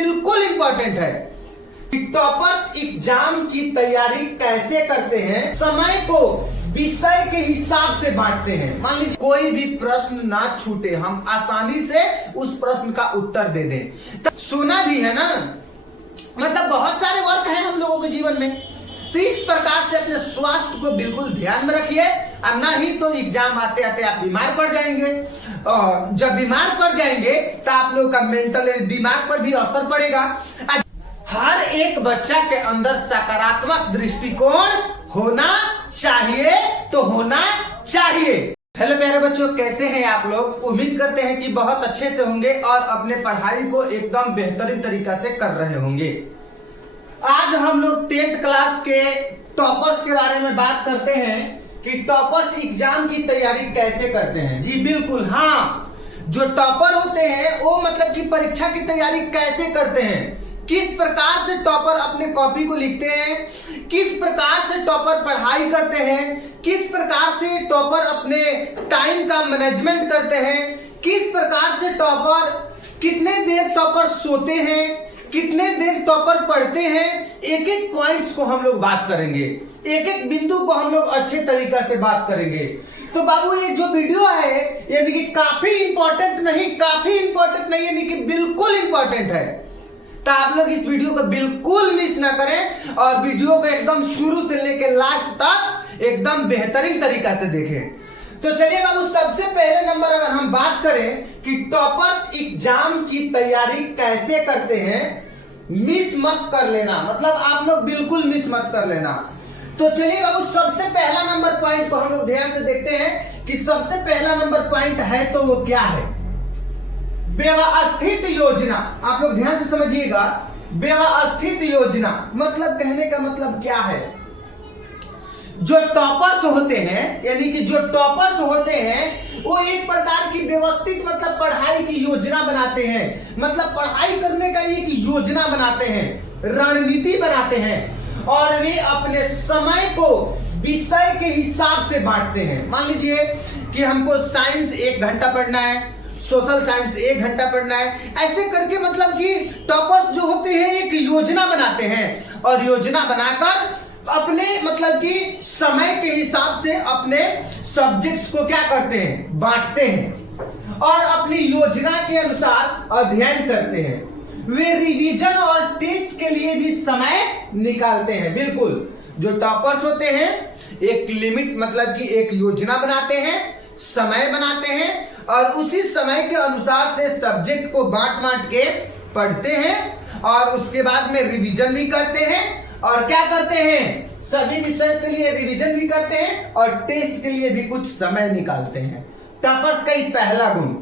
बिल्कुल इंपॉर्टेंट है। Toppers exam की तैयारी कैसे करते हैं, समय को विषय के हिसाब से बांटते हैं। मान लीजिए कोई भी प्रश्न ना छूटे, हम आसानी से उस प्रश्न का उत्तर दे दें। सुना भी है ना, मतलब बहुत सारे वर्क है हम लोगों के जीवन में। तो इस प्रकार से अपने स्वास्थ्य को बिल्कुल ध्यान में रखिए, और ना ही तो एग्जाम आते आते आप बीमार पड़ जाएंगे। और जब बीमार पड़ जाएंगे तो आप लोगों का मेंटल दिमाग पर भी असर पड़ेगा। हर एक बच्चा के अंदर सकारात्मक दृष्टिकोण होना चाहिए, तो होना चाहिए। हेलो प्यारे बच्चों, कैसे हैं आप लोग? उम्मीद करते हैं कि बहुत अच्छे से होंगे और अपने पढ़ाई को एकदम बेहतरीन तरीका से कर रहे होंगे। आज हम लोग 10th क्लास के टॉपर्स के बारे में बात करते हैं कि टॉपर्स एग्जाम की तैयारी कैसे करते हैं। जी बिल्कुल, हाँ, जो टॉपर होते हैं वो मतलब कि परीक्षा की तैयारी कैसे करते हैं, किस प्रकार से टॉपर अपने कॉपी को लिखते हैं, किस प्रकार से टॉपर पढ़ाई करते हैं, किस प्रकार से टॉपर अपने टाइम का मैनेजमेंट करते हैं, किस प्रकार से टॉपर कितने देर टॉपर सोते हैं, कितने देर टॉपर पढ़ते हैं। एक एक पॉइंट्स को हम लोग बात करेंगे, एक एक बिंदु को हम लोग अच्छे तरीका से बात करेंगे। तो बाबू ये जो वीडियो है यानी कि काफी इंपॉर्टेंट नहीं, यानी कि बिल्कुल इंपॉर्टेंट है। तो आप लोग इस वीडियो को बिल्कुल मिस ना करें और वीडियो को एकदम शुरू से लेकर लास्ट तक एकदम बेहतरीन तरीका से देखें। तो चलिए बाबू, सबसे पहले नंबर अगर हम बात करें कि टॉपर्स एग्जाम की तैयारी कैसे करते हैं, मिस मत कर लेना, मतलब आप लोग बिल्कुल मिस मत कर लेना। तो चलिए बाबू, सबसे पहला नंबर पॉइंट को हम लोग ध्यान से देखते हैं कि सबसे पहला नंबर पॉइंट है तो वो क्या है? व्यवस्थित योजना। आप लोग ध्यान से समझिएगा, व्यवस्थित योजना मतलब कहने का मतलब क्या है? जो टॉपर्स होते हैं यानी कि जो टॉपर्स होते हैं वो एक प्रकार की व्यवस्थित मतलब पढ़ाई की योजना बनाते हैं, मतलब पढ़ाई करने का एक योजना बनाते हैं, रणनीति बनाते हैं और वे अपने समय को विषय के हिसाब से बांटते हैं। मान लीजिए कि हमको साइंस 1 घंटा पढ़ना है, सोशल साइंस 1 घंटा पढ़ना है, ऐसे करके मतलब कि टॉपर्स जो होते हैं एक योजना बनाते हैं और योजना बनाकर अपने मतलब कि समय के हिसाब से अपने सब्जेक्ट्स को क्या करते हैं, बांटते हैं और अपनी योजना के अनुसार अध्ययन करते हैं। वे रिवीजन और टेस्ट के लिए भी समय निकालते हैं। बिल्कुल, जो टॉपर्स होते हैं एक लिमिट मतलब कि एक योजना बनाते हैं, समय बनाते हैं और उसी समय के अनुसार से सब्जेक्ट को बांट के पढ़ते हैं और उसके बाद में रिवीजन भी करते हैं और क्या करते हैं, सभी विषय के लिए रिवीजन भी करते हैं और टेस्ट के लिए भी कुछ समय निकालते हैं। टॉपर्स का ही पहला गुण।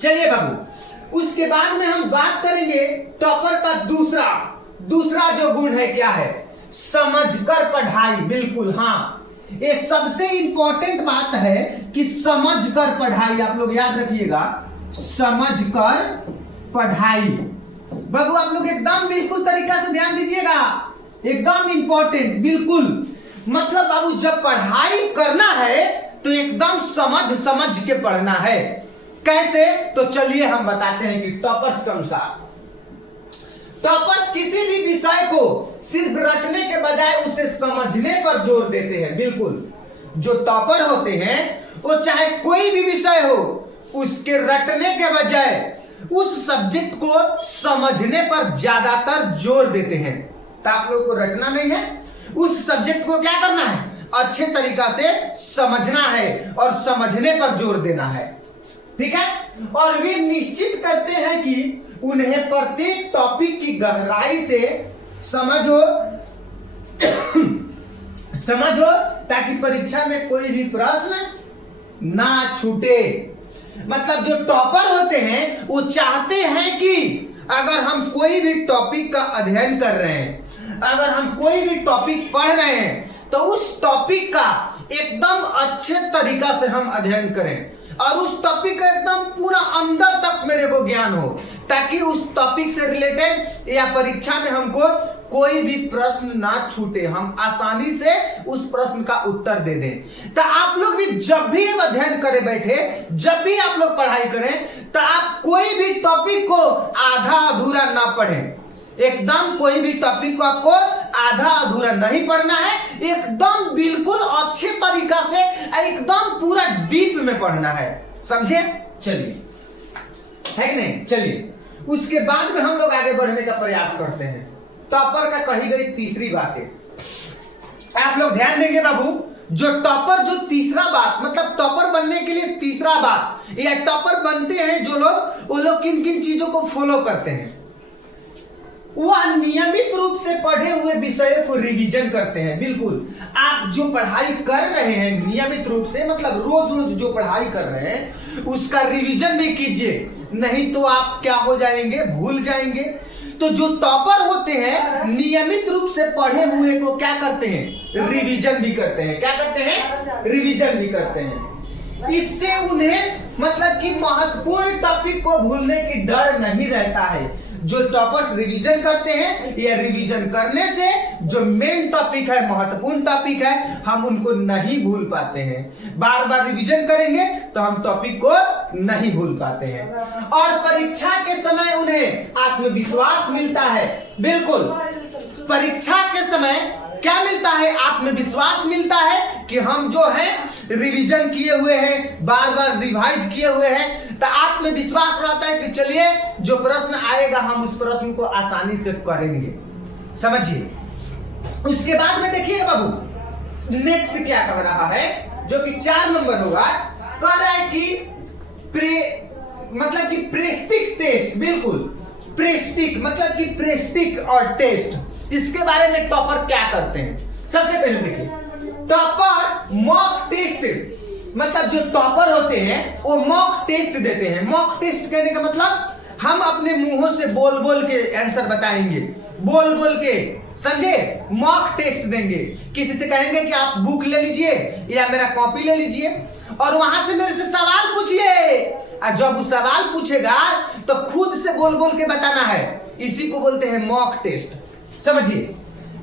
चलिए बाबू, उसके बाद में हम बात करेंगे टॉपर का दूसरा जो गुण है क्या है? समझकर पढ़ाई। बिल्कुल, हाँ, ये सबसे इंपॉर्टेंट बात है कि समझकर पढ़ाई। आप लोग याद रखिएगा, समझकर पढ़ाई। बाबू आप लोग एकदम बिल्कुल तरीका से ध्यान दीजिएगा, एकदम इंपॉर्टेंट। बिल्कुल, मतलब बाबू जब पढ़ाई करना है तो एकदम समझ के पढ़ना है। कैसे? तो चलिए हम बताते हैं कि टॉपर्स के अनुसार टॉपर्स किसी भी विषय को सिर्फ रटने के बजाय उसे समझने पर जोर देते हैं। बिल्कुल, जो टॉपर होते हैं वो चाहे कोई भी विषय हो उसके रटने के बजाय उस सब्जेक्ट को समझने पर ज्यादातर जोर देते हैं। तो आप लोगों को रटना नहीं है, उस सब्जेक्ट को क्या करना है, अच्छे तरीका से समझना है और समझने पर जोर देना है। ठीक है, और वे निश्चित करते हैं कि उन्हें प्रत्येक टॉपिक की गहराई से समझ हो ताकि परीक्षा में कोई भी प्रश्न ना छूटे। मतलब जो टॉपर होते हैं वो चाहते हैं कि अगर हम कोई भी टॉपिक का अध्ययन कर रहे हैं, अगर हम कोई भी टॉपिक पढ़ रहे हैं तो उस टॉपिक का एकदम अच्छे तरीका से हम अध्ययन करें। और उस टॉपिक का एकदम पूरा अंदर तक मेरे को ज्ञान हो, ताकि उस टॉपिक से रिलेटेड या परीक्षा में हमको कोई भी प्रश्न ना छूटे, हम आसानी से उस प्रश्न का उत्तर दे दें। तो आप लोग भी जब भी अध्ययन करे बैठे, जब भी आप लोग पढ़ाई करें, तो आप कोई भी टॉपिक को आधा अधूरा ना पढ़ें। एकदम कोई भी टॉपिक को आपको आधा अधूरा नहीं पढ़ना है, एकदम बिल्कुल अच्छे तरीका से एकदम पूरा डीप में पढ़ना है, समझे? चलिए, है कि नहीं? चलिए, उसके बाद में हम लोग आगे बढ़ने का प्रयास करते हैं। टॉपर का कही गई तीसरी बात है, आप लोग ध्यान देंगे बाबू, जो टॉपर, जो तीसरा बात, मतलब टॉपर बनने के लिए तीसरा बात, या टॉपर बनते हैं जो लोग, वो लोग किन किन चीजों को फॉलो करते हैं? वह नियमित रूप से पढ़े हुए विषयों को रिवीजन करते हैं। बिल्कुल, आप जो पढ़ाई कर रहे हैं नियमित रूप से, मतलब रोज रोज जो पढ़ाई कर रहे हैं उसका रिवीजन भी कीजिए, नहीं तो आप क्या हो जाएंगे, भूल जाएंगे। तो जो टॉपर होते हैं नियमित रूप से पढ़े हुए को क्या करते हैं, रिवीजन भी करते हैं। क्या करते हैं? रिवीजन भी करते हैं। इससे उन्हें मतलब कि महत्वपूर्ण टॉपिक को भूलने की डर नहीं रहता है। जो टॉपर्स रिवीजन करते हैं, या रिवीजन करने से जो मेन टॉपिक है, महत्वपूर्ण टॉपिक है, हम उनको नहीं भूल पाते हैं। बार बार रिवीजन करेंगे तो हम टॉपिक को नहीं भूल पाते हैं, और परीक्षा के समय उन्हें आत्मविश्वास मिलता है। बिल्कुल, परीक्षा के समय क्या मिलता है? आत्मविश्वास मिलता है कि हम जो है रिवीजन किए हुए हैं, बार बार रिवाइज किए हुए हैं, तो आत्मविश्वास रहता है कि चलिए जो प्रश्न आएगा हम उस प्रश्न को आसानी से करेंगे, समझिए। उसके बाद में देखिए बाबू, नेक्स्ट क्या कह रहा है, जो कि 4 नंबर होगा, कह रहा है कि मतलब कि प्रेस्टिक टेस्ट। बिल्कुल, प्रेस्टिक मतलब कि प्रेस्टिक और टेस्ट, इसके बारे में टॉपर क्या करते हैं? सबसे पहले देखिए, टॉपर मॉक टेस्ट, मतलब जो टॉपर होते हैं वो मॉक टेस्ट देते हैं। मॉक टेस्ट कहने का मतलब हम अपने मुंहों से बोल बोल के आंसर बताएंगे, बोल बोल के, समझे? मॉक टेस्ट देंगे। किसी से कहेंगे कि आप बुक ले लीजिए या मेरा कॉपी ले लीजिए, और वहां से मेरे से सवाल पूछिए, और जब वो सवाल पूछेगा तो खुद से बोल बोल के बताना है। इसी को बोलते हैं मॉक टेस्ट, समझिए।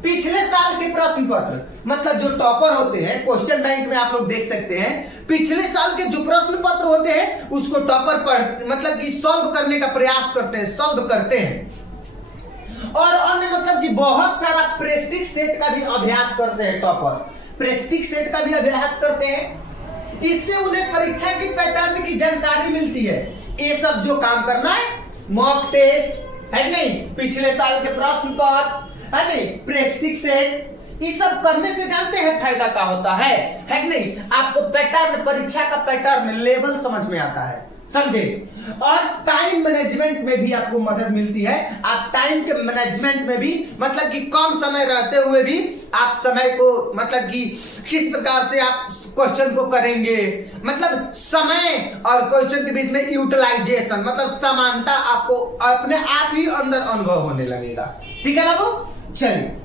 पिछले साल के प्रश्न पत्र, मतलब जो टॉपर होते हैं, क्वेश्चन बैंक में आप लोग देख सकते हैं, पिछले साल के जो प्रश्न पत्र होते हैं उसको टॉपर पढ़ मतलब कि सॉल्व करने का प्रयास करते हैं, सॉल्व करते हैं। और अन्य मतलब कि बहुत सारा प्रेस्टिक सेट का भी अभ्यास करते हैं टॉपर, प्रेस्टिक सेट का भी अभ्यास करते हैं। इससे उन्हें परीक्षा की पैटर्न की जानकारी मिलती है। ये सब जो काम करना है, मॉक टेस्ट है नहीं, पिछले साल के प्रश्न पत्र है नहीं, प्रेस्टिक सेट, ये सब करने से जानते हैं फायदा क्या होता है कि नहीं? आपको पैटर्न, परीक्षा का पैटर्न, लेवल समझ में आता है, समझे? और टाइम मैनेजमेंट में भी आपको मदद मिलती है। आप टाइम के मैनेजमेंट में भी, मतलब कि कम समय रहते हुए भी आप समय को, मतलब कि किस प्रकार से आप क्वेश्चन को करेंगे, मतलब समय और क्वेश्चन के बीच में यूटिलाइजेशन, मतलब समानता आपको अपने आप ही अंदर अनुभव होने लगेगा। ठीक है बाबू? चलिए,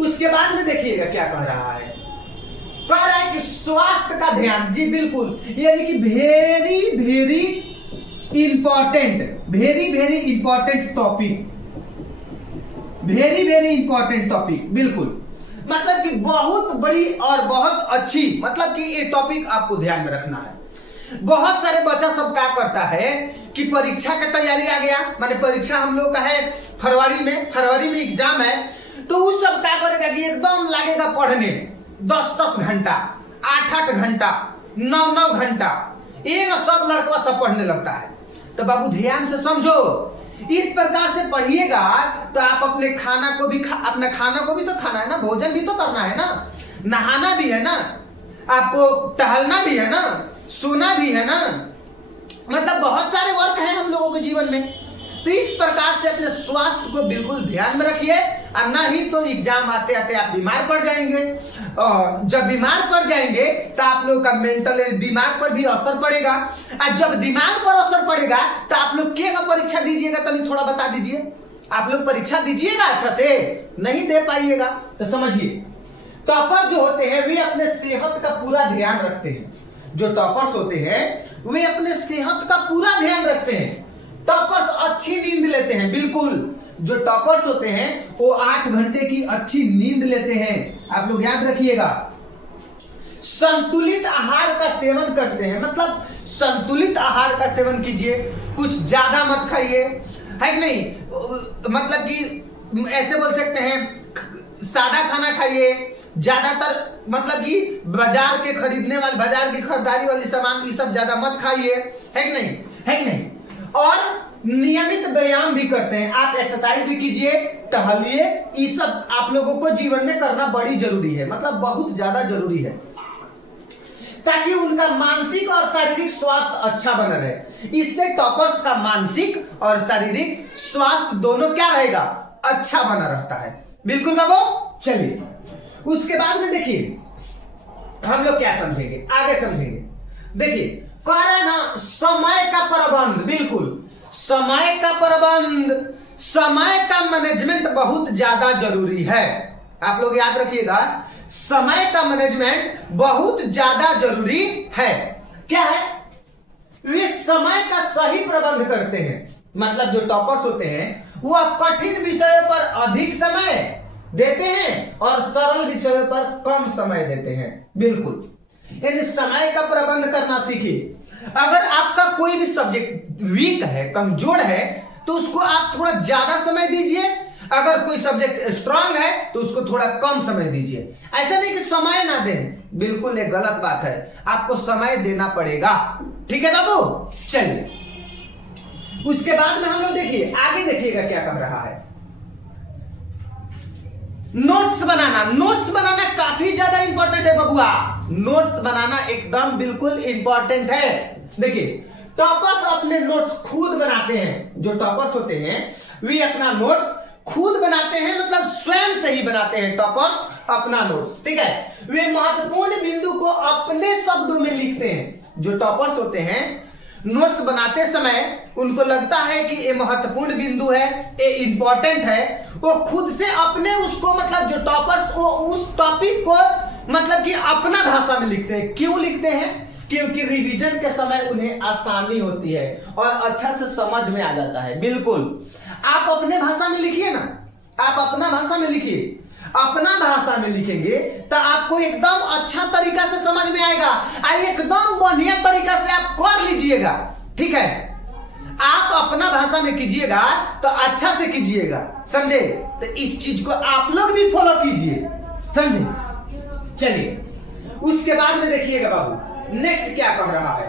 उसके बाद में देखिएगा क्या कह रहा है। कह रहा है कि स्वास्थ्य का ध्यान, जी बिल्कुल, यानी कि very very important, very very important topic, very very important topic, बिल्कुल, मतलब कि बहुत बड़ी और बहुत अच्छी, मतलब कि ये टॉपिक आपको ध्यान में रखना है। बहुत सारे बच्चा सब क्या करता है कि परीक्षा की तैयारी आ गया, माने परीक्षा हम लोग का है फरवरी में एग्जाम है, तो उस सब क्या करेगा कि एकदम लगेगा पढ़ने 10-10 घंटा, 8-8 घंटा, 9-9 घंटा, एक सब लड़का सब पढ़ने लगता है। तो बाबू ध्यान से समझो, इस प्रकार से पढ़िएगा तो आप अपने खाना को भी अपना खाना को भी तो खाना है ना, भोजन भी तो करना है ना, नहाना भी है ना, आपको टहलना भी है ना, सोना भी है ना, मतलब बहुत सारे वर्क है हम लोगों के जीवन में। तो इस प्रकार से अपने स्वास्थ्य को बिल्कुल ध्यान में रखिए, और ना ही तो एग्जाम आते आते आप बीमार पड़ जाएंगे, और जब बीमार पड़ जाएंगे तो आप लोगों का मेंटल दिमाग पर भी असर पड़ेगा, और जब दिमाग पर असर पड़ेगा तो आप लोग क्या परीक्षा दीजिएगा, तो नहीं थोड़ा बता दीजिए। आप लोग परीक्षा दीजिएगा अच्छा से, नहीं दे पाइएगा तो समझिए। टॉपर जो होते हैं वे अपने सेहत का पूरा ध्यान रखते हैं, जो टॉपर्स होते हैं वे अपने सेहत का पूरा ध्यान रखते हैं। टॉपर्स अच्छी नींद लेते हैं, बिल्कुल। जो टॉपर्स होते हैं वो 8 घंटे की अच्छी नींद लेते हैं, आप लोग याद रखिएगा। संतुलित आहार का सेवन करते हैं, मतलब संतुलित आहार का सेवन कीजिए, कुछ ज्यादा मत खाइए, है कि नहीं। मतलब कि ऐसे बोल सकते हैं सादा खाना खाइए, ज्यादातर मतलब कि बाजार के खरीदने वाले, बाजार की खरीदारी वाली सामान ये सब ज्यादा मत खाइए, है कि नहीं, है कि नहीं। और नियमित व्यायाम भी करते हैं, आप एक्सरसाइज भी कीजिए, टहलिए, ये सब आप लोगों को जीवन में करना बड़ी जरूरी है, मतलब बहुत ज्यादा जरूरी है, ताकि उनका मानसिक और शारीरिक स्वास्थ्य अच्छा बना रहे। इससे टॉपर्स का मानसिक और शारीरिक स्वास्थ्य दोनों क्या रहेगा, अच्छा बना रहता है। बिल्कुल बाबू, चलिए उसके बाद में देखिए हम लोग क्या समझेंगे, आगे समझेंगे। देखिए कह रहे ना समय का प्रबंध, बिल्कुल समय का प्रबंध, समय का मैनेजमेंट बहुत ज्यादा जरूरी है। आप लोग याद रखिएगा, समय का मैनेजमेंट बहुत ज्यादा जरूरी है। क्या है, वे समय का सही प्रबंध करते हैं, मतलब जो टॉपर्स होते हैं वह कठिन विषयों पर अधिक समय देते हैं और सरल विषयों पर कम समय देते हैं। बिल्कुल, यानी समय का प्रबंध करना सीखिए। अगर आपका कोई भी सब्जेक्ट वीक है, कमजोर है, तो उसको आप थोड़ा ज्यादा समय दीजिए। अगर कोई सब्जेक्ट स्ट्रांग है तो उसको थोड़ा कम समय दीजिए। ऐसा नहीं कि समय ना दें, बिल्कुल ये गलत बात है, आपको समय देना पड़ेगा। ठीक है बाबू, चलिए उसके बाद में हम लोग देखिए आगे, देखिएगा क्या कह रहा है। नोट्स बनाना, नोट्स बनाना काफी ज्यादा इंपॉर्टेंट है बबुआ, नोट्स बनाना एकदम बिल्कुल इंपॉर्टेंट है। देखिए टॉपर्स अपने नोट्स खुद बनाते हैं, जो टॉपर्स होते हैं वे अपना नोट्स खुद बनाते हैं, मतलब स्वयं से ही बनाते हैं टॉपर्स अपना नोट्स। ठीक है, वे महत्वपूर्ण बिंदु को अपने शब्दों में लिखते हैं। जो टॉपर्स होते हैं नोट्स बनाते समय उनको लगता है कि ये महत्वपूर्ण बिंदु है, ये इंपॉर्टेंट है, वो खुद से अपने उसको, मतलब जो टॉपर्स वो उस टॉपिक को मतलब कि अपना भाषा में लिखते हैं। क्यों लिखते हैं, क्योंकि रिवीजन के समय उन्हें आसानी होती है और अच्छा से समझ में आ जाता है। बिल्कुल, आप अपने भाषा में लिखिए ना, आप अपना भाषा में लिखिए, अपना भाषा में लिखेंगे तो आपको एकदम अच्छा तरीका से समझ में आएगा, एकदम बढ़िया तरीका से आप कर लीजिएगा। ठीक है, आप अपना भाषा में कीजिएगा तो अच्छा से कीजिएगा, समझे। तो इस चीज को आप लोग भी फॉलो कीजिए, समझे। चलिए उसके बाद में देखिएगा बाबू नेक्स्ट क्या कह रहा है,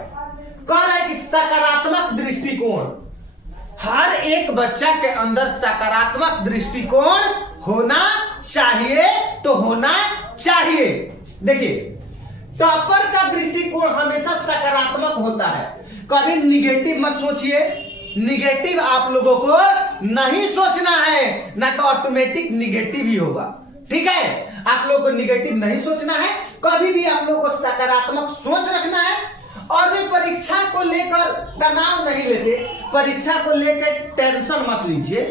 कह रहा है कि सकारात्मक दृष्टिकोण, हर एक बच्चा के अंदर सकारात्मक दृष्टिकोण होना चाहिए, तो होना चाहिए। देखिए टॉपर का दृष्टिकोण हमेशा सकारात्मक होता है, कभी निगेटिव मत सोचिए। निगेटिव आप लोगों को नहीं सोचना है, ना तो ऑटोमेटिक निगेटिव ही होगा। ठीक है, आप लोगों को निगेटिव नहीं सोचना है, कभी भी आप लोगों को सकारात्मक सोच रखना है। और वे परीक्षा को लेकर तनाव नहीं लेते, परीक्षा को लेकर टेंशन मत लीजिए,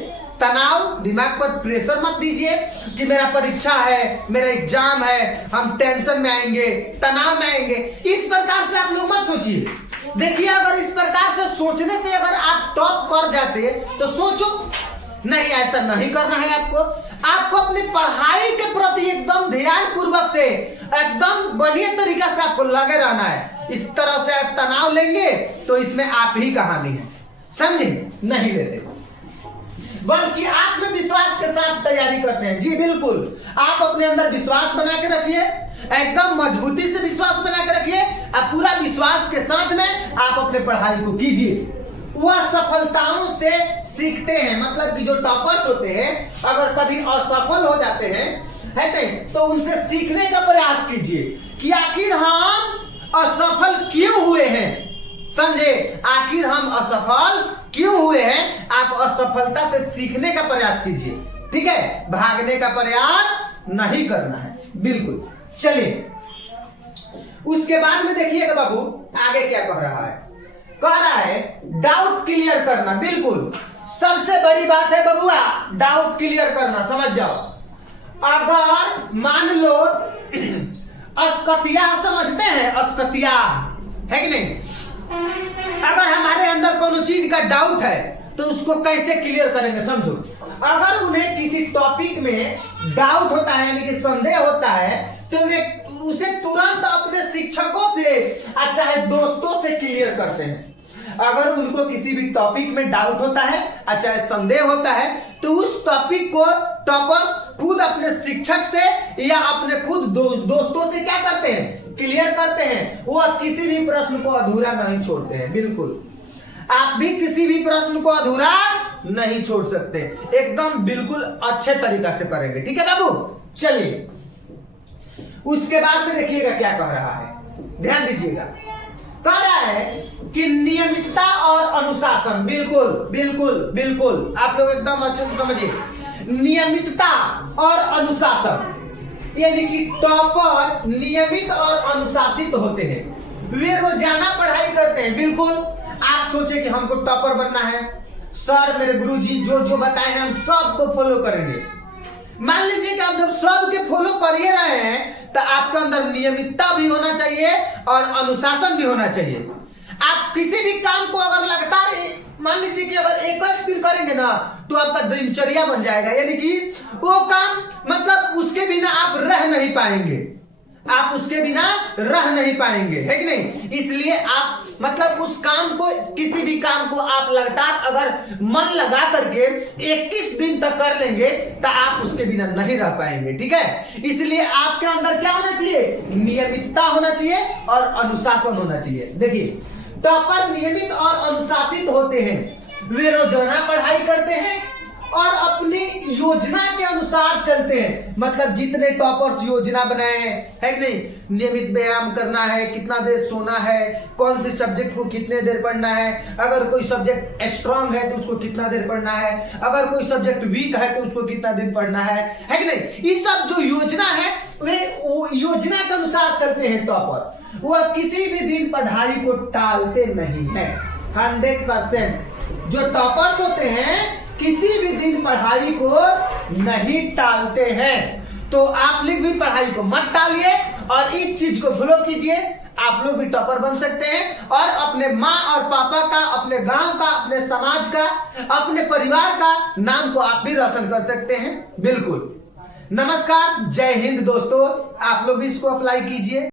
तनाव दिमाग पर प्रेशर मत दीजिए कि मेरा परीक्षा है, मेरा एग्जाम है, हम टेंशन में आएंगे, तनाव में आएंगे। इस प्रकार से आप लोग मत सोचिए। देखिए अगर इस प्रकार से सोचने से अगर आप टॉप कर जाते तो सोचो, नहीं ऐसा नहीं करना है आपको। आपको अपनी पढ़ाई के प्रति एकदम ध्यान पूर्वक से एकदम बढ़िया तरीका से आपको लगे रहना है। इस तरह से आप तनाव लेंगे तो इसमें आप ही कहानी है, समझे, नहीं लेते, बल्कि आत्मविश्वास के साथ तैयारी करते हैं। जी बिल्कुल, आप अपने अंदर विश्वास बना के रखिए, एकदम मजबूती से विश्वास बना के रखिए, आप पूरा विश्वास के साथ में आप अपने पढ़ाई को कीजिए। वह सफलताओं से सीखते हैं, मतलब कि जो टॉपर्स होते हैं अगर कभी असफल हो जाते हैं है तो उनसे सीखने का प्रयास कीजिए कि आखिर हम असफल क्यों हुए हैं, समझे, आखिर हम असफल क्यों हुए हैं। आप असफलता से सीखने का प्रयास कीजिए, ठीक है, भागने का प्रयास नहीं करना है। बिल्कुल, चलिए उसके बाद में देखिएगा बाबू आगे क्या कह रहा है, कह रहा है डाउट क्लियर करना। बिल्कुल सबसे बड़ी बात है बबुआ, डाउट क्लियर करना, समझ जाओ। अगर मान लो अस्कतिया समझते हैं, अस्कतिया है कि नहीं? अगर हमारे अंदर कोनो चीज का डाउट है तो उसको कैसे क्लियर करेंगे? समझो, अगर उन्हें किसी टॉपिक में डाउट होता है यानी कि संदेह होता है तो वे उसे तुरंत अपने शिक्षकों से चाहे दोस्तों से क्लियर करते हैं। अगर उनको किसी भी टॉपिक में डाउट होता है चाहे संदेह होता है तो उस टॉपिक को टॉपर खुद अपने शिक्षक से या अपने खुद दोस्तों से क्या करते हैं? क्लियर करते हैं। वो किसी भी प्रश्न को अधूरा नहीं छोड़ते हैं। बिल्कुल आप भी किसी भी प्रश्न को अधूरा नहीं छोड़ सकते, एकदम बिल्कुल अच्छे तरीका से करेंगे। ठीक है बाबू, चलिए उसके बाद में देखिएगा क्या कह रहा है, ध्यान दीजिएगा। कह रहा है कि नियमितता और अनुशासन। बिल्कुल बिल्कुल बिल्कुल आप लोग एकदम अच्छे से समझिए, नियमितता और अनुशासन यानी कि टॉपर नियमित और अनुशासित होते हैं। वे रोजाना पढ़ाई करते हैं। बिल्कुल आप सोचे कि हमको टॉपर बनना है, सर मेरे गुरुजी जो जो बताए हैं हम सबको फॉलो करेंगे। मान लीजिए कि आप जब सबके फॉलो कर ही रहे हैं तो आपके अंदर नियमितता भी होना चाहिए और अनुशासन भी होना चाहिए। आप किसी भी काम को अगर लगातार मान लीजिए कि अगर एक दिन करेंगे ना तो आपका दिनचर्या बन जाएगा, यानी कि वो काम मतलब उसके बिना आप रह नहीं पाएंगे, आप उसके बिना रह नहीं पाएंगे, है कि नहीं? इसलिए आप मतलब उस काम को, किसी भी काम को आप लगातार अगर मन लगा करके 21 दिन तक कर लेंगे तो आप उसके बिना नहीं रह पाएंगे। ठीक है, इसलिए आपके अंदर क्या होना चाहिए? नियमितता होना चाहिए और अनुशासन होना चाहिए। देखिए टॉपर नियमित और अनुशासित होते हैं। वे रोजाना पढ़ाई करते हैं और अपनी योजना के अनुसार चलते हैं। मतलब जितने टॉपर्स योजना बनाए है कि नहीं, नियमित व्यायाम करना है, कितना देर सोना है, कौन से सब्जेक्ट को कितने देर पढ़ना है, अगर कोई सब्जेक्ट स्ट्रांग है तो उसको कितना देर पढ़ना है, अगर कोई सब्जेक्ट वीक है तो उसको कितना दिन पढ़ना है कि नहीं? ये सब जो योजना है वे योजना के अनुसार चलते हैं टॉपर। वह किसी भी दिन पढ़ाई को टालते नहीं है। 100% जो टॉपर्स होते हैं किसी भी दिन पढ़ाई को नहीं टालते हैं। तो आप लोग भी पढ़ाई को मत टालिए और इस चीज को फॉलो कीजिए। आप लोग भी टॉपर बन सकते हैं और अपने माँ और पापा का, अपने गांव का, अपने समाज का, अपने परिवार का नाम को आप भी रोशन कर सकते हैं। बिल्कुल। नमस्कार, जय हिंद दोस्तों, आप लोग भी इसको अप्लाई कीजिए।